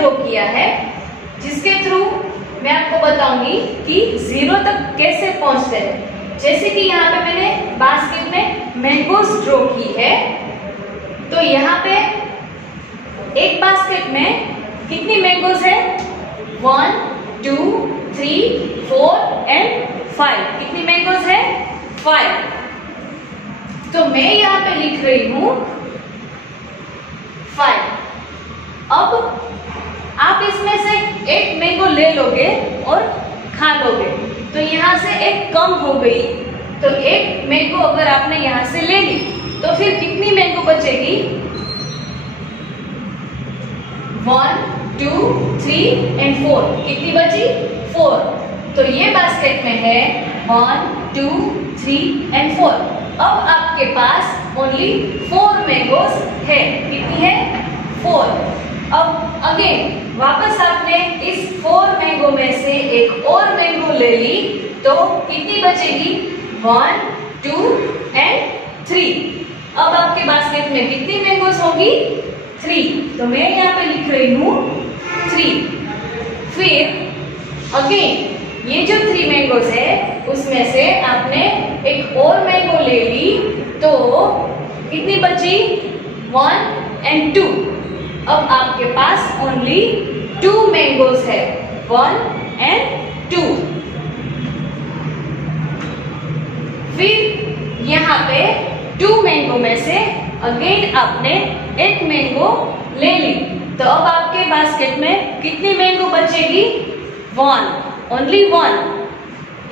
Draw किया है, जिसके थ्रू मैं आपको बताऊंगी कि 0 तक कैसे पहुंचते हैं। जैसे कि यहाँ पे मैंने बास्केट में मैंगोज ड्रॉ की है, तो यहाँ पे एक बास्केट में कितनी मैंगोज है? 1, 2, 3, 4 एंड 5। कितनी मैंगोज है? 5। तो मैं यहाँ पे लिख रही हूँ 5। अब आप इसमें से एक मैंगो ले लोगे और खा लोगे, तो यहाँ से एक कम हो गई। तो एक मैंगो अगर आपने यहाँ से ले ली तो फिर कितनी मैंगो बचेगी? 1, 2, 3 एंड 4। कितनी बची? 4। तो ये बास्केट में है 1, 2, 3 एंड 4। अब आपके पास ओनली 4 मैंगोज है। कितनी है? 4। अब अगेन वापस आपने इस 4 मैंगो में से एक और मैंगो ले ली, तो कितनी बचेगी? 1, 2 एंड 3। अब आपके बास्केट में कितनी मैंगोज होगी? 3। तो मैं यहाँ पे लिख रही हूँ 3। फिर अगेन ये जो 3 मैंगोज है उसमें से आपने एक और मैंगो ले ली, तो कितनी बची? 1 एंड 2। अब आपके पास ओनली 2 मैंगोज है, 1 एंड 2। फिर यहाँ पे 2 मैंगो में से अगेन आपने एक मैंगो ले ली, तो अब आपके बास्केट में कितनी मैंगो बचेगी? 1, ओनली 1।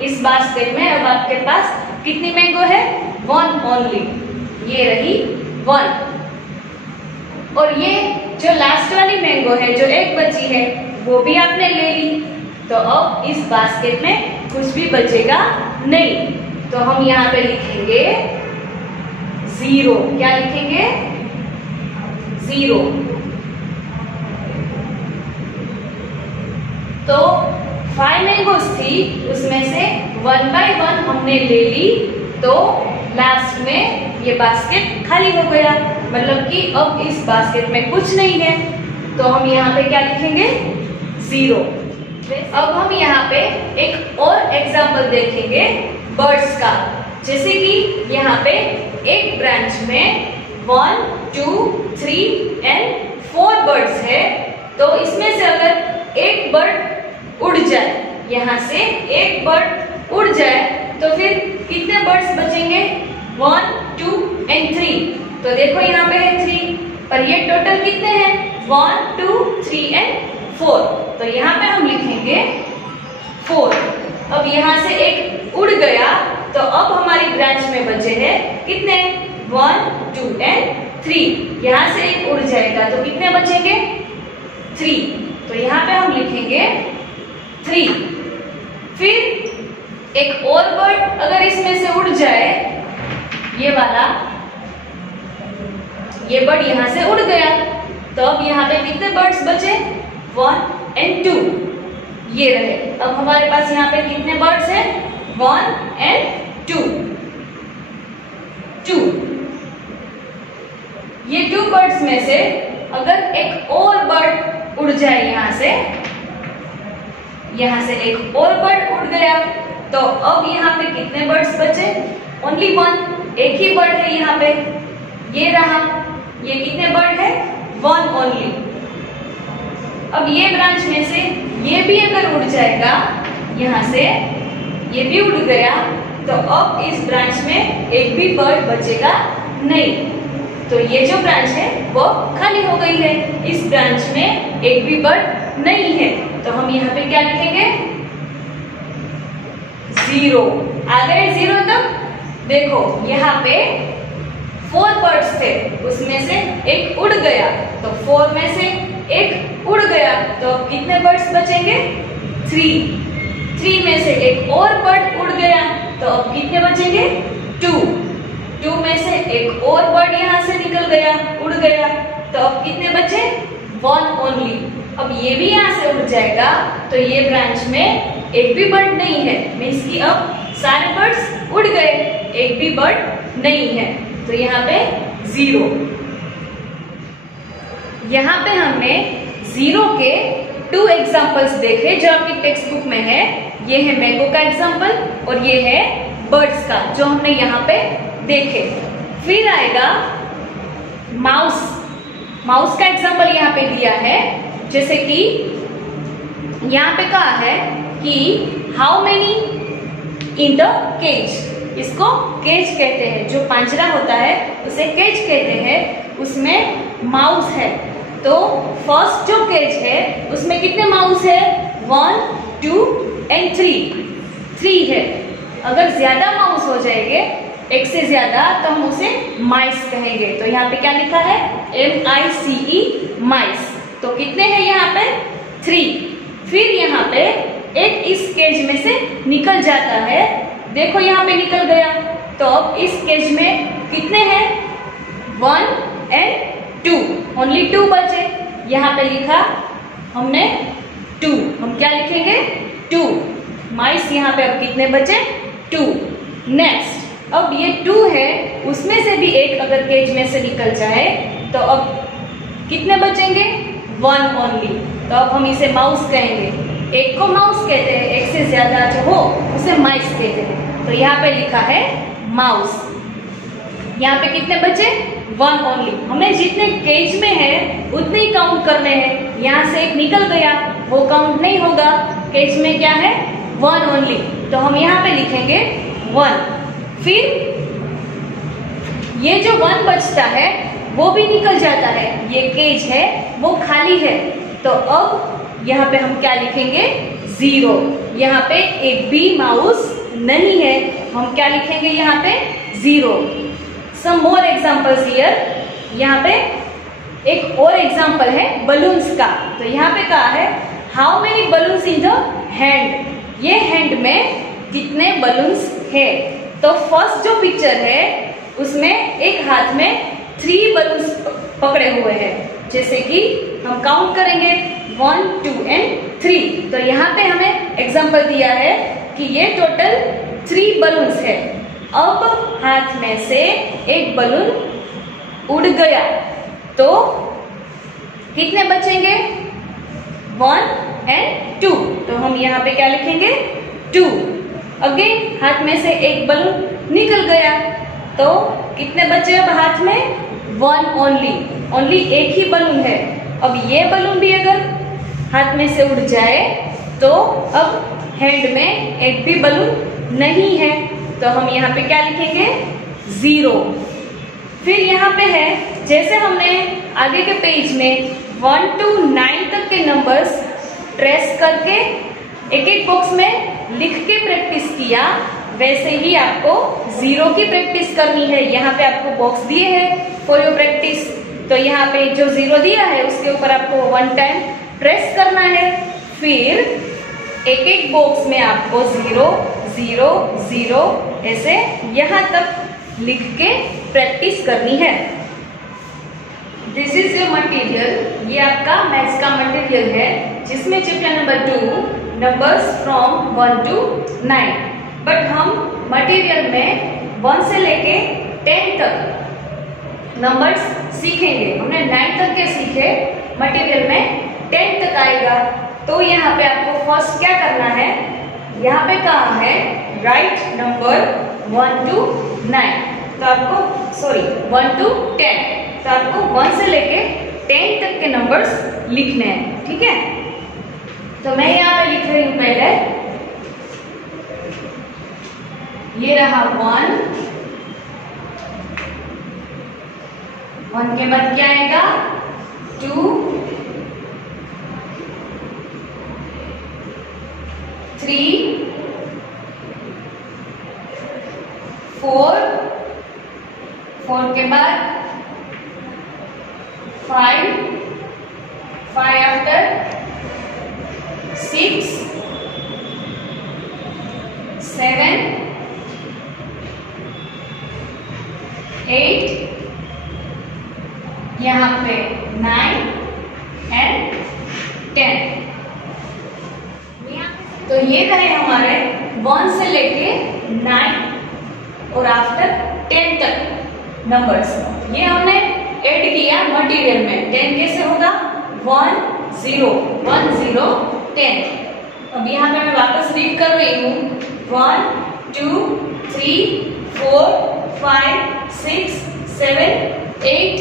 इस बास्केट में अब आपके पास कितनी मैंगो है? 1 ओनली। ये रही 1। और ये जो लास्ट वाली मैंगो है जो एक बची है वो भी आपने ले ली, तो अब इस बास्केट में कुछ भी बचेगा नहीं। तो हम यहाँ पे लिखेंगे 0। क्या लिखेंगे? 0। तो 5 मैंगोज थी, उसमें से 1 बाय 1 हमने ले ली, तो लास्ट में ये बास्केट खाली हो गया। मतलब कि अब इस बास्केट में कुछ नहीं है, तो हम यहाँ पे क्या लिखेंगे? 0। अब हम यहाँ पे एक और एग्जाम्पल देखेंगे बर्ड्स का। जैसे कि यहाँ पे एक ब्रांच में 1, 2, 3 एंड 4 बर्ड्स है, तो इसमें से अगर एक बर्ड उड़ जाए, यहाँ से एक बर्ड उड़ जाए, तो फिर कितने बर्ड्स बचेंगे? 1, 2 एंड 3। तो देखो यहाँ पे है 3, पर ये टोटल कितने हैं? 1, 2, 3 एंड 4। तो यहाँ पे हम लिखेंगे 4। अब यहाँ से एक उड़ गया, तो अब हमारी ब्रांच में बचे हैं कितने? 1, 2 एंड 3। यहाँ से एक उड़ जाएगा तो कितने बचेंगे? 3। तो यहाँ पे हम लिखेंगे 3। फिर एक और बर्ड अगर इसमें से उड़ जाए, ये वाला, ये बर्ड यहाँ से उड़ गया, तो अब यहाँ पे कितने बर्ड्स बचे? 1 एंड 2। ये रहे। अब हमारे पास यहाँ पे कितने बर्ड्स हैं? 1 एंड 2। 2। ये 2 बर्ड्स में से अगर एक और बर्ड उड़ जाए, यहाँ से एक और बर्ड उड़ गया, तो अब यहाँ पे कितने बर्ड्स बचे? ओनली 1। एक ही बर्ड है यहाँ पे, ये रहा। ये कितने बर्ड है? 1 ओनली। अब ये ब्रांच में से ये भी अगर उड़ जाएगा, यहाँ से ये भी उड़ गया, तो अब इस ब्रांच में एक भी बर्ड बचेगा नहीं। तो ये जो ब्रांच है वो खाली हो गई है। इस ब्रांच में एक भी बर्ड नहीं है, तो हम यहाँ पे क्या लिखेंगे? 0। आ गए 0 तक? देखो यहाँ पे 4 बर्ड्स थे, उसमें से एक उड़ गया, तो 4 में से एक उड़ गया, तो अब कितने बर्ड्स बचेंगे? 3। 3 में से एक और बर्ड उड़ गया, तो अब कितने बचेंगे? 2। 2 में से एक और बर्ड यहाँ से निकल गया, उड़ गया, तो अब कितने बचे? 1 ओनली। अब ये भी यहाँ से उड़ जाएगा, तो ये ब्रांच में एक भी बर्ड नहीं है, मीन्स कि अब सारे बर्ड्स उड़ गए, एक भी बर्ड नहीं है, तो यहाँ पे 0। यहाँ पे हमने जीरो के 2 एग्जाम्पल्स देखे जो आपकी टेक्स्ट बुक में है। ये है मैंगो का एग्जाम्पल और ये है बर्ड्स का जो हमने यहाँ पे देखे। फिर आएगा माउस। माउस का एग्जाम्पल यहाँ पे दिया है, जैसे कि यहाँ पे कहा है कि how many in the cage. इसको केज कहते हैं, जो पिंजरा होता है उसे केज कहते हैं। उसमें माउस है, तो फर्स्ट जो केज है उसमें कितने माउस है? 1, 2 एंड 3 है। अगर ज्यादा माउस हो जाएंगे, एक से ज्यादा, तो हम उसे माइस कहेंगे। तो यहाँ पे क्या लिखा है? MICE, माइस। तो कितने हैं यहाँ पे? 3। फिर यहाँ पे एक इस केज में से निकल जाता है, देखो यहाँ पे निकल गया। तो अब इस केज में कितने हैं? 1 एंड 2, ओनली 2 बचे। यहाँ पे लिखा हमने 2, हम क्या लिखेंगे? 2 माइस। यहाँ पे अब कितने बचे? 2। नेक्स्ट, अब ये 2 है, उसमें से भी एक अगर केज में से निकल जाए तो अब कितने बचेंगे? 1 ओनली। तो अब हम इसे माउस कहेंगे। एक को माउस कहते हैं, एक से ज्यादा जो हो उसे माइस कहते हैं। तो यहाँ पे लिखा है माउस। यहाँ पे कितने बचे? 1 ओनली। हमें जितने केज में है उतने ही काउंट करने हैं। यहाँ से एक निकल गया, वो काउंट नहीं होगा। केज में क्या है? 1 ओनली। तो हम यहाँ पे लिखेंगे 1। फिर ये जो 1 बचता है वो भी निकल जाता है। ये केज है वो खाली है, तो अब यहाँ पे हम क्या लिखेंगे? 0। यहाँ पे एक भी माउस नहीं है, हम क्या लिखेंगे यहाँ पे? 0। सम मोर एग्जाम्पल्स हियर। यहाँ पे एक और एग्जाम्पल है बलून्स का। तो यहाँ पे कहा है how many balloons in the hand. ये हैंड में कितने बलून्स है? तो फर्स्ट जो पिक्चर है उसमें एक हाथ में 3 बलून्स पकड़े हुए हैं। जैसे कि हम काउंट करेंगे 1, 2 एंड 3। तो यहाँ पे हमें एग्जाम्पल दिया है कि ये टोटल 3 बलून्स है। अब हाथ में से एक बलून उड़ गया, तो कितने बचेंगे? 1 एंड 2। तो हम यहाँ पे क्या लिखेंगे? 2। अगेन हाथ में से एक बलून निकल गया, तो कितने बचे अब हाथ में? 1 ओनली। ओनली एक ही बलून है। अब ये बलून भी अगर हाथ में से उड़ जाए तो अब हैंड में एक भी बलून नहीं है, तो हम यहाँ पे क्या लिखेंगे? 0। फिर यहाँ पे है, जैसे हमने आगे के पेज में 1 to 9 तक के नंबर्स ट्रेस करके एक एक बॉक्स में लिख के प्रैक्टिस किया, वैसे ही आपको 0 की प्रैक्टिस करनी है। यहाँ पे आपको बॉक्स दिए हैं फॉर योर प्रैक्टिस। तो यहाँ पे जो 0 दिया है उसके ऊपर आपको 1 टाइम प्रेस करना है। फिर एक एक बॉक्स में आपको 0, 0, 0 ऐसे यहाँ तक लिख के प्रैक्टिस करनी है। This is your material. ये आपका मैथ्स का मटेरियल है, जिसमें chapter number 2 numbers from 1 to 9। But हम मटेरियल में 1 से लेके 10 तक नंबर्स सीखेंगे। हमने 9 तक के सीखे, मटेरियल में 10 तक आएगा। तो यहाँ पे आपको फर्स्ट क्या करना है? यहाँ पे कहा है राइट नंबर 1 to 9। तो आपको 1 to 10, तो आपको 1 से लेके 10 तक के नंबर्स लिखने हैं। ठीक है, तो मैं यहाँ पे लिख रही हूँ पहले। ये रहा 1 के बाद क्या आएगा? 2, 3, 4 के बाद 5 आफ्टर 6, 7, 8, यहाँ पे 9 एंड 10। तो ये रहे हमारे 1 से लेके 9 और आफ्टर 10 तक नंबर्स। ये हमने ऐड किया मटेरियल में। 10 कैसे होगा? 1, 0 1 0 10। अब यहाँ पे मैं वापस रीड कर रही हूँ 1 2 3 4 5 6 7 8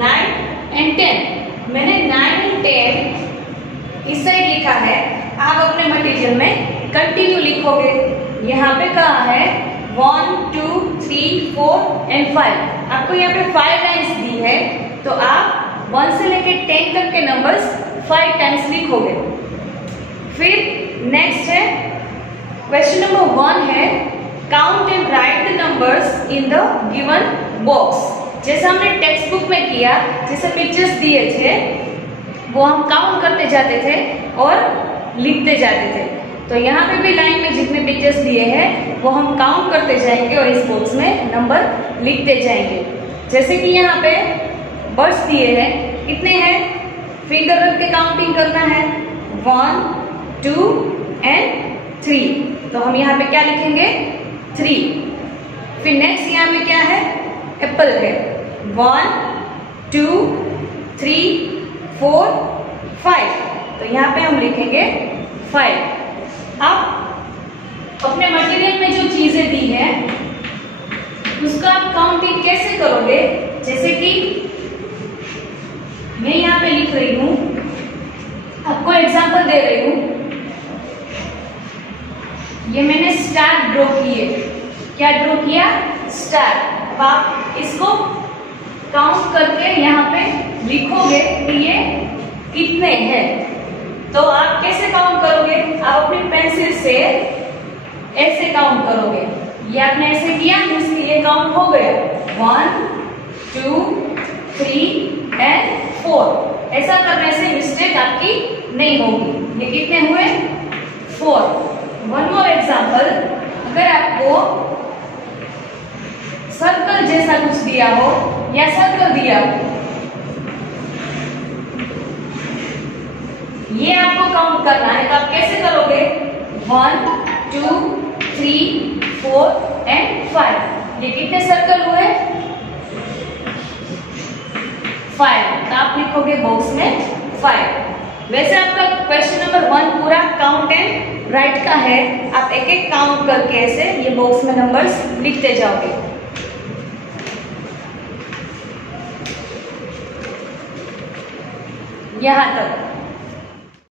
9 एंड 10। मैंने 9 और 10 इस साइड लिखा है, आप अपने मटेरियल में कंटिन्यू लिखोगे। यहाँ पे कहा है 1 2 3 4 एंड 5। आपको यहाँ पे 5 लाइन्स दी है, तो आप 1 से लेके 10 तक के नंबर्स 5 टाइम्स लिखोगे। फिर नेक्स्ट है क्वेश्चन नंबर 1 है count and right the numbers in the given box. जैसा हमने टेक्स्ट बुक में किया, जैसे पिक्चर्स दिए थे वो हम काउंट करते जाते थे और लिखते जाते थे। तो यहाँ पे भी लाइन में जितने पिक्चर्स दिए हैं वो हम काउंट करते जाएंगे और इस बॉक्स में नंबर लिखते जाएंगे। जैसे कि यहाँ पे बर्ड्स दिए हैं, कितने हैं, फिंगर रख के काउंटिंग करना है 1 2 एंड 3। तो हम यहाँ पे क्या लिखेंगे 3। फिर नेक्स्ट यहाँ पे क्या है, एप्पल है 1 2 3 4 5। तो यहाँ पे हम लिखेंगे 5। आप अपने मटेरियल में जो चीजें दी हैं उसका आप काउंटिंग कैसे करोगे, जैसे कि मैं यहाँ पे लिख रही हूँ, आपको एग्जांपल दे रही हूँ। ये मैंने स्टार ड्रॉ किए, क्या ड्रॉ किया, स्टार। अब आप इसको काउंट करके यहाँ पे लिखोगे कि ये कितने हैं। तो आप कैसे काउंट करोगे, आप अपनी पेंसिल से ऐसे काउंट करोगे। ये आपने ऐसे किया, इसलिए ये काउंट हो गया 1 2 3 एंड 4। ऐसा करने से मिस्टेक आपकी नहीं होगी। ये कितने हुए 4। वन मोर एग्जांपल, अगर आपको सर्कल जैसा कुछ दिया हो या सर्कल दिया हो, ये आपको काउंट करना है, तो आप कैसे करोगे 1 2 3 4 एंड 5। ये कितने सर्कल हुए 5। तो आप लिखोगे बॉक्स में 5। वैसे आपका क्वेश्चन नंबर 1 पूरा काउंट एंड राइट का है। आप एक एक काउंट करके ऐसे ये बॉक्स में नंबर्स लिखते जाओगे। यहां तक